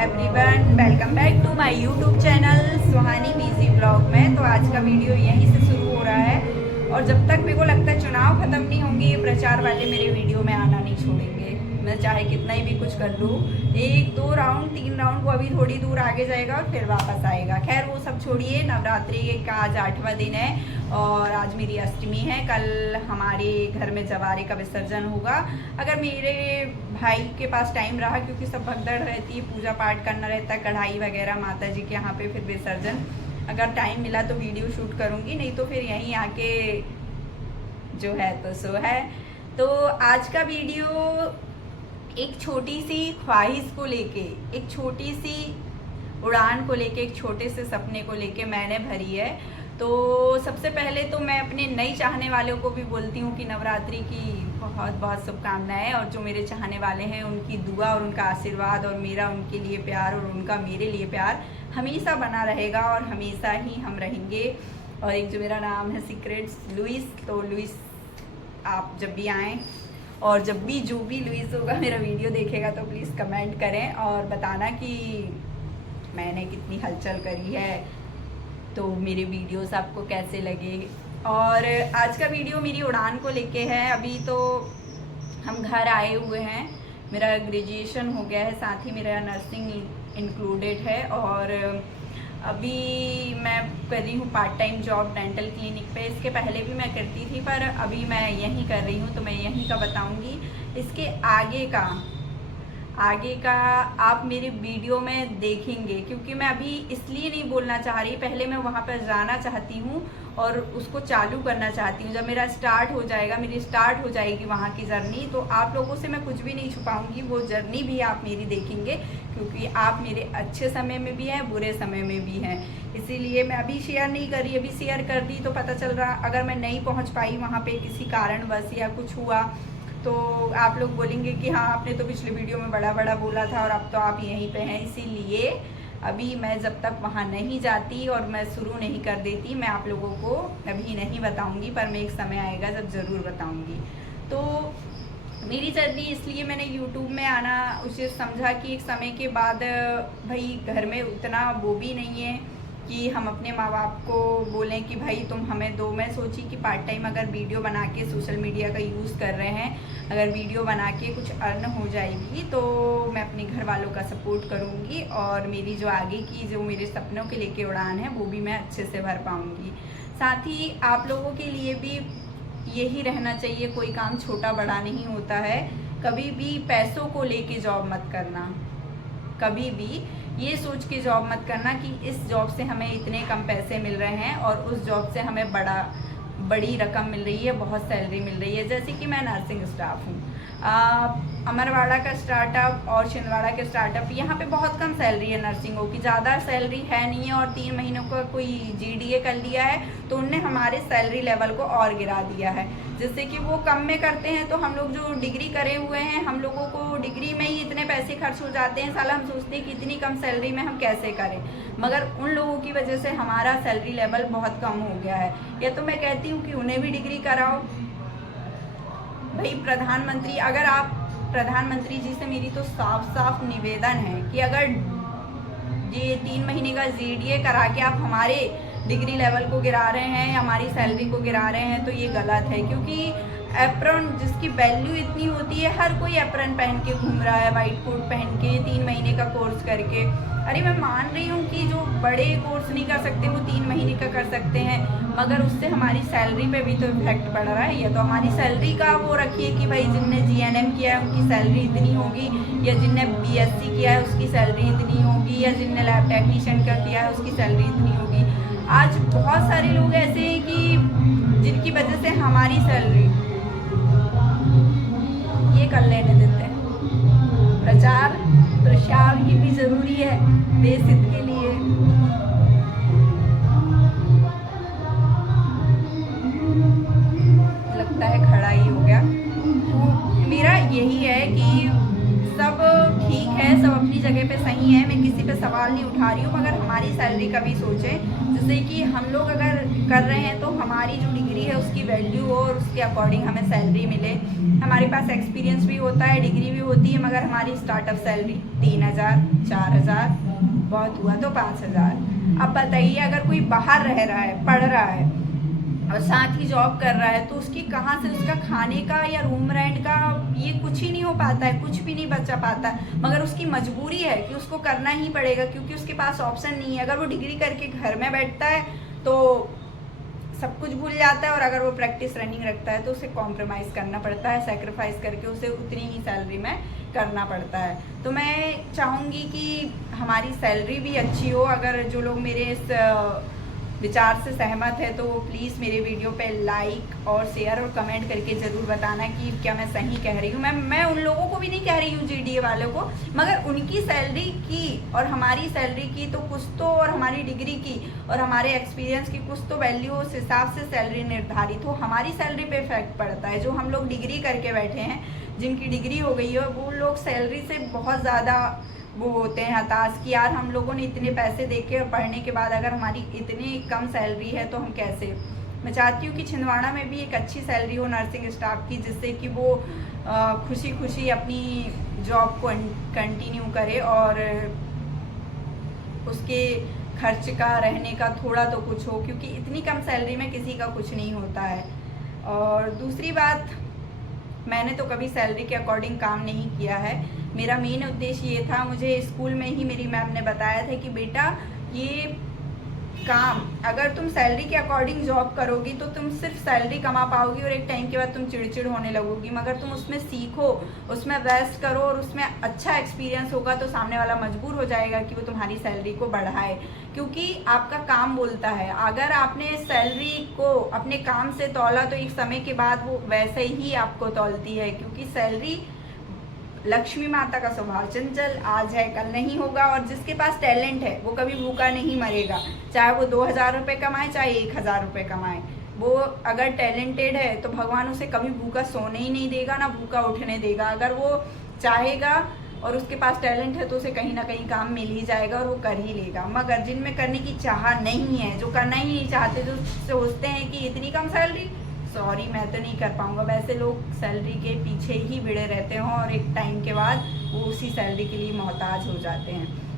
Everyone, welcome back to my YouTube channel Suhani busy blog में। तो आज का वीडियो यहीं से शुरू हो रहा है और जब तक मेरे को लगता है चुनाव खत्म नहीं होंगे ये प्रचार वाले मेरे वीडियो में आना नहीं छोड़ेंगे। मैं चाहे कितना ही भी कुछ कर लूँ, 1-2 राउंड 3 राउंड वो अभी थोड़ी दूर आगे जाएगा और फिर वापस आएगा। खैर वो सब छोड़िए, नवरात्रि का आज 8वां दिन है और आज मेरी अष्टमी है। कल हमारे घर में जवारे का विसर्जन होगा। अगर मेरे भाई के पास टाइम रहा, क्योंकि सब भगदड़ रहती है, पूजा पाठ करना रहता है, कढ़ाई वगैरह माता जी के यहाँ पे, फिर विसर्जन, अगर टाइम मिला तो वीडियो शूट करूँगी, नहीं तो फिर यहीं आके जो है तो सो है। तो आज का वीडियो एक छोटी सी ख्वाहिश को लेके, एक छोटी सी उड़ान को लेके, एक छोटे से सपने को लेके मैंने भरी है। तो सबसे पहले तो मैं अपने नई चाहने वालों को भी बोलती हूँ कि नवरात्रि की बहुत बहुत शुभकामनाएं, और जो मेरे चाहने वाले हैं उनकी दुआ और उनका आशीर्वाद और मेरा उनके लिए प्यार और उनका मेरे लिए प्यार हमेशा बना रहेगा और हमेशा ही हम रहेंगे। और एक जो मेरा नाम है सीक्रेट्स लुइस, तो लुइस आप जब भी आएँ और जब भी जो भी लुइस होगा मेरा वीडियो देखेगा तो प्लीज़ कमेंट करें और बताना कि मैंने कितनी हलचल करी है, तो मेरे वीडियोस आपको कैसे लगे। और आज का वीडियो मेरी उड़ान को लेके है। अभी तो हम घर आए हुए हैं, मेरा ग्रेजुएशन हो गया है, साथ ही मेरा नर्सिंग इंक्लूडेड है और अभी मैं कर रही हूँ part time job dental clinic पे। इसके पहले भी मैं करती थी पर अभी मैं यहीं कर रही हूँ, तो मैं यहीं का बताऊँगी। इसके आगे का आप मेरे वीडियो में देखेंगे, क्योंकि मैं अभी इसलिए नहीं बोलना चाह रही, पहले मैं वहाँ पर जाना चाहती हूँ और उसको चालू करना चाहती हूँ। जब मेरा स्टार्ट हो जाएगा, मेरी स्टार्ट हो जाएगी वहाँ की जर्नी, तो आप लोगों से मैं कुछ भी नहीं छुपाऊँगी, वो जर्नी भी आप मेरी देखेंगे, क्योंकि आप मेरे अच्छे समय में भी हैं, बुरे समय में भी हैं। इसीलिए मैं अभी शेयर नहीं कर रही, अभी शेयर कर दी तो पता चल रहा अगर मैं नहीं पहुँच पाई वहाँ पर किसी कारणवश या कुछ हुआ तो आप लोग बोलेंगे कि हाँ आपने तो पिछले वीडियो में बड़ा बड़ा बोला था और अब तो आप यहीं पे हैं। इसीलिए अभी मैं जब तक वहाँ नहीं जाती और मैं शुरू नहीं कर देती, मैं आप लोगों को अभी नहीं बताऊँगी, पर मैं एक समय आएगा जब ज़रूर बताऊँगी। तो मेरी जर्नी इसलिए मैंने यूट्यूब में आना उचित समझा कि एक समय के बाद भाई घर में उतना वो भी नहीं है कि हम अपने माँ बाप को बोलें कि भाई तुम हमें दो। मैं सोची कि पार्ट टाइम अगर वीडियो बना के सोशल मीडिया का यूज़ कर रहे हैं, अगर वीडियो बना के कुछ अर्न हो जाएगी तो मैं अपने घर वालों का सपोर्ट करूँगी और मेरी जो आगे की जो मेरे सपनों के लेके उड़ान है वो भी मैं अच्छे से भर पाऊँगी। साथ ही आप लोगों के लिए भी यही रहना चाहिए, कोई काम छोटा बड़ा नहीं होता है। कभी भी पैसों को लेके जॉब मत करना, कभी भी ये सोच के जॉब मत करना कि इस जॉब से हमें इतने कम पैसे मिल रहे हैं और उस जॉब से हमें बड़ी रकम मिल रही है, बहुत सैलरी मिल रही है। जैसे कि मैं नर्सिंग स्टाफ हूँ, अमरवाड़ा का स्टार्टअप और छिंदवाड़ा के स्टार्टअप, यहाँ पे बहुत कम सैलरी है नर्सिंगों की, ज़्यादा सैलरी है नहीं है, और 3 महीनों का कोई GDA कर लिया है तो उनने हमारे सैलरी लेवल को और गिरा दिया है, जिससे कि वो कम में करते हैं। तो हम लोग जो डिग्री करे हुए हैं, हम लोगों को डिग्री में ही इतने पैसे खर्च हो जाते हैं, साला हम सोचते हैं कि इतनी कम सैलरी में हम कैसे करें, मगर उन लोगों की वजह से हमारा सैलरी लेवल बहुत कम हो गया है। या तो मैं कहती हूँ कि उन्हें भी डिग्री कराओ भाई। प्रधानमंत्री, अगर आप प्रधानमंत्री जी से मेरी तो साफ साफ निवेदन है कि अगर ये 3 महीने का GDA करा के आप हमारे डिग्री लेवल को गिरा रहे हैं, हमारी सैलरी को गिरा रहे हैं, तो ये गलत है। क्योंकि एप्रन जिसकी वैल्यू इतनी होती है, हर कोई एप्रन पहन के घूम रहा है, वाइट कोट पहन के 3 महीने का कोर्स करके। अरे मैं मान रही हूँ कि जो बड़े कोर्स नहीं कर सकते वो 3 महीने का कर सकते हैं, मगर उससे हमारी सैलरी पे भी तो इफेक्ट पड़ रहा है। या तो हमारी सैलरी का वो रखिए कि भाई जिनने GNM किया है उनकी सैलरी इतनी होगी, या जिनने BSc किया है उसकी सैलरी इतनी होगी, या जिनने लैब टेक्नीशियन का किया है उसकी सैलरी इतनी होगी। आज बहुत सारे लोग ऐसे हैं कि जिनकी वजह से हमारी सैलरी ये कर लेने देते हैं। प्रचार प्रसार ये भी ज़रूरी है देश हित के लिए। लगता है खड़ा ही हो गया। तो मेरा यही है कि सब ठीक है, सब अपनी जगह पे सही है, मैं किसी पे सवाल नहीं उठा रही हूँ, मगर हमारी सैलरी का भी सोचें। जैसे कि हम लोग अगर कर रहे हैं तो हमारी जो डिग्री है उसकी वैल्यू हो और उसके अकॉर्डिंग हमें सैलरी मिले। हमारे पास एक्सपीरियंस भी होता है, डिग्री भी होती है, मगर हमारी स्टार्टअप सैलरी 3,000, 4,000, बहुत हुआ तो 5,000। अब बताइए, अगर कोई बाहर रह रहा है, पढ़ रहा है और साथ ही जॉब कर रहा है, तो उसकी कहाँ से उसका खाने का या रूम रेंट का ये कुछ ही नहीं हो पाता है, कुछ भी नहीं बचा पाता है। मगर उसकी मजबूरी है कि उसको करना ही पड़ेगा, क्योंकि उसके पास ऑप्शन नहीं है। अगर वो डिग्री करके घर में बैठता है तो सब कुछ भूल जाता है, और अगर वो प्रैक्टिस रनिंग रखता है तो उसे कॉम्प्रोमाइज़ करना पड़ता है, सेक्रीफाइस करके उसे उतनी ही सैलरी में करना पड़ता है। तो मैं चाहूँगी कि हमारी सैलरी भी अच्छी हो। अगर जो लोग मेरे इस विचार से सहमत है तो प्लीज़ मेरे वीडियो पे लाइक और शेयर और कमेंट करके ज़रूर बताना कि क्या मैं सही कह रही हूँ। मैं उन लोगों को भी नहीं कह रही हूँ जीडीए वालों को, मगर उनकी सैलरी की और हमारी सैलरी की तो कुछ तो, और हमारी डिग्री की और हमारे एक्सपीरियंस की कुछ तो वैल्यू, उस हिसाब से सैलरी निर्धारित हो। हमारी सैलरी पे इफेक्ट पड़ता है। जो हम लोग डिग्री करके बैठे हैं, जिनकी डिग्री हो गई है, वो लोग सैलरी से बहुत ज़्यादा वो होते हैं हताश कि यार हम लोगों ने इतने पैसे दे के और पढ़ने के बाद अगर हमारी इतनी कम सैलरी है तो हम कैसे। मैं चाहती हूँ कि छिंदवाड़ा में भी एक अच्छी सैलरी हो नर्सिंग स्टाफ की, जिससे कि वो खुशी खुशी अपनी जॉब को कंटिन्यू करे और उसके खर्च का, रहने का थोड़ा तो कुछ हो, क्योंकि इतनी कम सैलरी में किसी का कुछ नहीं होता है। और दूसरी बात, मैंने तो कभी सैलरी के अकॉर्डिंग काम नहीं किया है। मेरा मेन उद्देश्य ये था, मुझे स्कूल में ही मेरी मैम ने बताया था कि बेटा ये काम अगर तुम सैलरी के अकॉर्डिंग जॉब करोगी तो तुम सिर्फ सैलरी कमा पाओगी और एक टाइम के बाद तुम चिड़चिड़ होने लगोगी। मगर तुम उसमें सीखो, उसमें वेस्ट करो और उसमें अच्छा एक्सपीरियंस होगा तो सामने वाला मजबूर हो जाएगा कि वो तुम्हारी सैलरी को बढ़ाए, क्योंकि आपका काम बोलता है। अगर आपने सैलरी को अपने काम से तौला तो एक समय के बाद वो वैसे ही आपको तौलती है, क्योंकि सैलरी लक्ष्मी माता का स्वभाव चंचल, आज है कल नहीं होगा। और जिसके पास टैलेंट है वो कभी भूखा नहीं मरेगा, चाहे वो 2,000 रुपये कमाए चाहे 1,000 रुपये कमाए। वो अगर टैलेंटेड है तो भगवान उसे कभी भूखा सोने ही नहीं देगा, ना भूखा उठने देगा। अगर वो चाहेगा और उसके पास टैलेंट है तो उसे कहीं ना कहीं काम मिल ही जाएगा और वो कर ही लेगा। मगर जिनमें करने की चाह नहीं है, जो करना ही नहीं चाहते, जो सोचते हैं कि इतनी कम सैलरी, सॉरी मैं तो नहीं कर पाऊंगा, वैसे लोग सैलरी के पीछे ही भिड़े रहते हैं और एक टाइम के बाद वो उसी सैलरी के लिए मोहताज हो जाते हैं।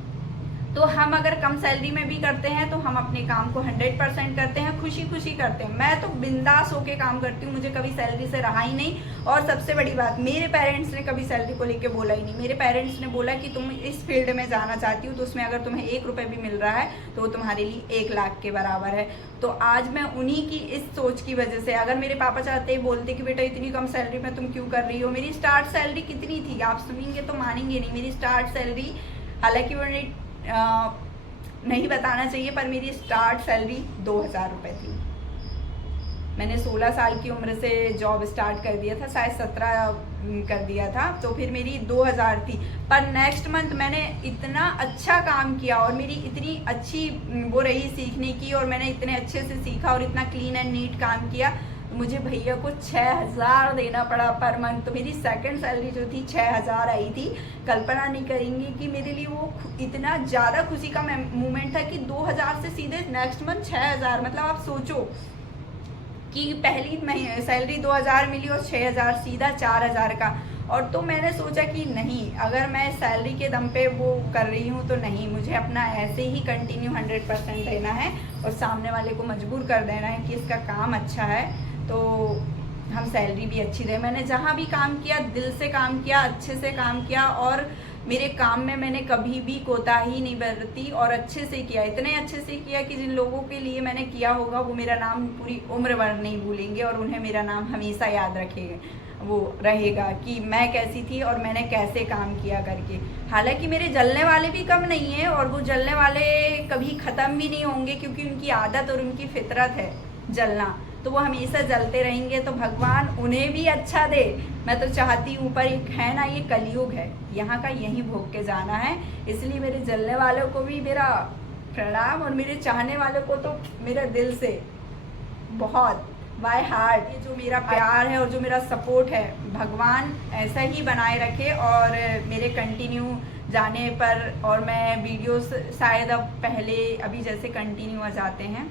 तो हम अगर कम सैलरी में भी करते हैं तो हम अपने काम को 100% करते हैं, खुशी खुशी करते हैं। मैं तो बिंदास होके काम करती हूँ, मुझे कभी सैलरी से रहा ही नहीं। और सबसे बड़ी बात, मेरे पेरेंट्स ने कभी सैलरी को लेके बोला ही नहीं। मेरे पेरेंट्स ने बोला कि तुम इस फील्ड में जाना चाहती हो तो उसमें अगर तुम्हें 1 रुपये भी मिल रहा है तो वो तुम्हारे लिए 1 लाख के बराबर है। तो आज मैं उन्हीं की इस सोच की वजह से, अगर मेरे पापा चाहते बोलते कि बेटा इतनी कम सैलरी में तुम क्यों कर रही हो। मेरी स्टार्ट सैलरी कितनी थी आप सुनेंगे तो मानेंगे नहीं। मेरी स्टार्ट सैलरी, हालांकि वो नहीं बताना चाहिए, पर मेरी स्टार्ट सैलरी 2,000 रुपये थी। मैंने 16 साल की उम्र से जॉब स्टार्ट कर दिया था, शायद 17 कर दिया था, तो फिर मेरी 2,000 थी। पर नेक्स्ट मंथ मैंने इतना अच्छा काम किया और मेरी इतनी अच्छी वो रही सीखने की, और मैंने इतने अच्छे से सीखा और इतना क्लीन एंड नीट काम किया, मुझे भैया को 6,000 देना पड़ा पर मंथ। तो मेरी सेकंड सैलरी जो थी 6,000 आई थी। कल्पना नहीं करेंगी कि मेरे लिए वो इतना ज़्यादा खुशी का मोमेंट था कि 2,000 से सीधे नेक्स्ट मंथ 6,000। मतलब आप सोचो कि पहली सैलरी 2,000 मिली और 6,000 सीधा 4,000 का। और तो मैंने सोचा कि नहीं, अगर मैं सैलरी के दम पे वो कर रही हूँ तो नहीं, मुझे अपना ऐसे ही कंटिन्यू 100% देना है और सामने वाले को मजबूर कर देना है कि इसका काम अच्छा है तो हम सैलरी भी अच्छी दें। मैंने जहाँ भी काम किया दिल से काम किया, अच्छे से काम किया, और मेरे काम में मैंने कभी भी कोताही नहीं बरती और अच्छे से किया। इतने अच्छे से किया कि जिन लोगों के लिए मैंने किया होगा वो मेरा नाम पूरी उम्र भर नहीं भूलेंगे और उन्हें मेरा नाम हमेशा याद रखेंगे, वो रहेगा कि मैं कैसी थी और मैंने कैसे काम किया करके। हालांकि मेरे जलने वाले भी कम नहीं है और वो जलने वाले कभी ख़त्म भी नहीं होंगे, क्योंकि उनकी आदत और उनकी फितरत है जलना, तो वो हमेशा जलते रहेंगे। तो भगवान उन्हें भी अच्छा दे। मैं तो चाहती हूँ, पर एक है ना, ये कलयुग है, यहाँ का यहीं भोग के जाना है। इसलिए मेरे जलने वालों को भी मेरा प्रणाम और मेरे चाहने वालों को तो मेरे दिल से बहुत बाय हार्ट। ये जो मेरा प्यार है और जो मेरा सपोर्ट है, भगवान ऐसा ही बनाए रखे और मेरे कंटिन्यू जाने पर, और मैं वीडियोस शायद अब पहले अभी जैसे कंटिन्यू आ जाते हैं,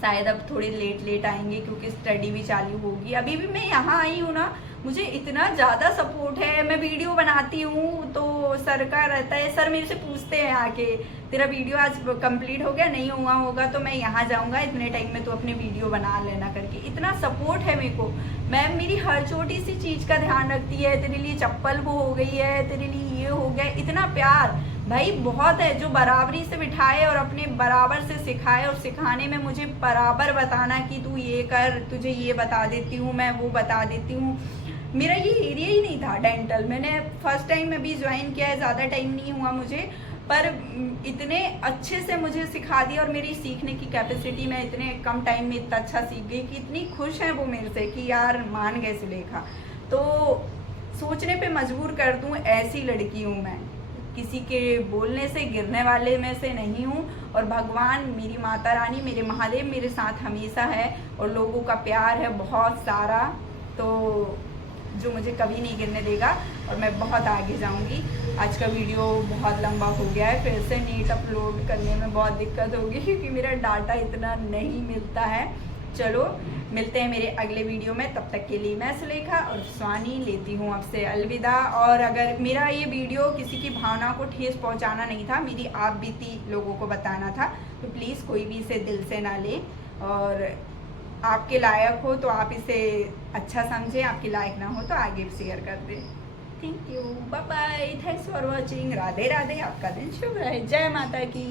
शायद अब थोड़े लेट आएंगे क्योंकि स्टडी भी चालू होगी। अभी भी मैं यहाँ आई हूँ ना, मुझे इतना ज़्यादा सपोर्ट है। मैं वीडियो बनाती हूँ तो सर का रहता है, सर मेरे से पूछते हैं आके तेरा वीडियो आज कंप्लीट हो गया, नहीं हुआ होगा तो मैं यहाँ जाऊँगा, इतने टाइम में तो अपने वीडियो बना लेना करके। इतना सपोर्ट है मेरे को। मैम मेरी हर छोटी सी चीज़ का ध्यान रखती है, तेरे लिए चप्पल वो हो गई है, तेरे लिए ये हो गया, इतना प्यार भाई बहुत है। जो बराबरी से बिठाए और अपने बराबर से सिखाए, और सिखाने में मुझे बराबर बताना कि तू ये कर, तुझे ये बता देती हूँ, मैं वो बता देती हूँ। मेरा ये एरिया ही नहीं था डेंटल, मैंने फर्स्ट टाइम अभी ज्वाइन किया है, ज़्यादा टाइम नहीं हुआ मुझे, पर इतने अच्छे से मुझे सिखा दिया और मेरी सीखने की कैपेसिटी, मैं इतने कम टाइम में इतना अच्छा सीख गई कि इतनी खुश हैं वो मेरे से कि यार मान गए सुलेखा। तो सोचने पे मजबूर कर दूँ, ऐसी लड़की हूँ मैं, किसी के बोलने से गिरने वाले में से नहीं हूँ। और भगवान, मेरी माता रानी, मेरे महादेव मेरे साथ हमेशा है, और लोगों का प्यार है बहुत सारा, तो जो मुझे कभी नहीं गिरने देगा, और मैं बहुत आगे जाऊंगी। आज का वीडियो बहुत लंबा हो गया है, फिर से नीट अपलोड करने में बहुत दिक्कत होगी क्योंकि मेरा डाटा इतना नहीं मिलता है। चलो मिलते हैं मेरे अगले वीडियो में, तब तक के लिए मैं सुलेखा और स्वानी लेती हूँ आपसे अलविदा। और अगर मेरा ये वीडियो किसी की भावना को ठेस पहुँचाना नहीं था, मेरी आप बीती लोगों को बताना था, तो प्लीज़ कोई भी इसे दिल से ना ले, और आपके लायक हो तो आप इसे अच्छा समझें, आपके लायक ना हो तो आगे भी शेयर कर दें। Thank you, bye bye, thanks for watching, Radhe Radhe, आपका दिन शुभ रहे, जय माता की।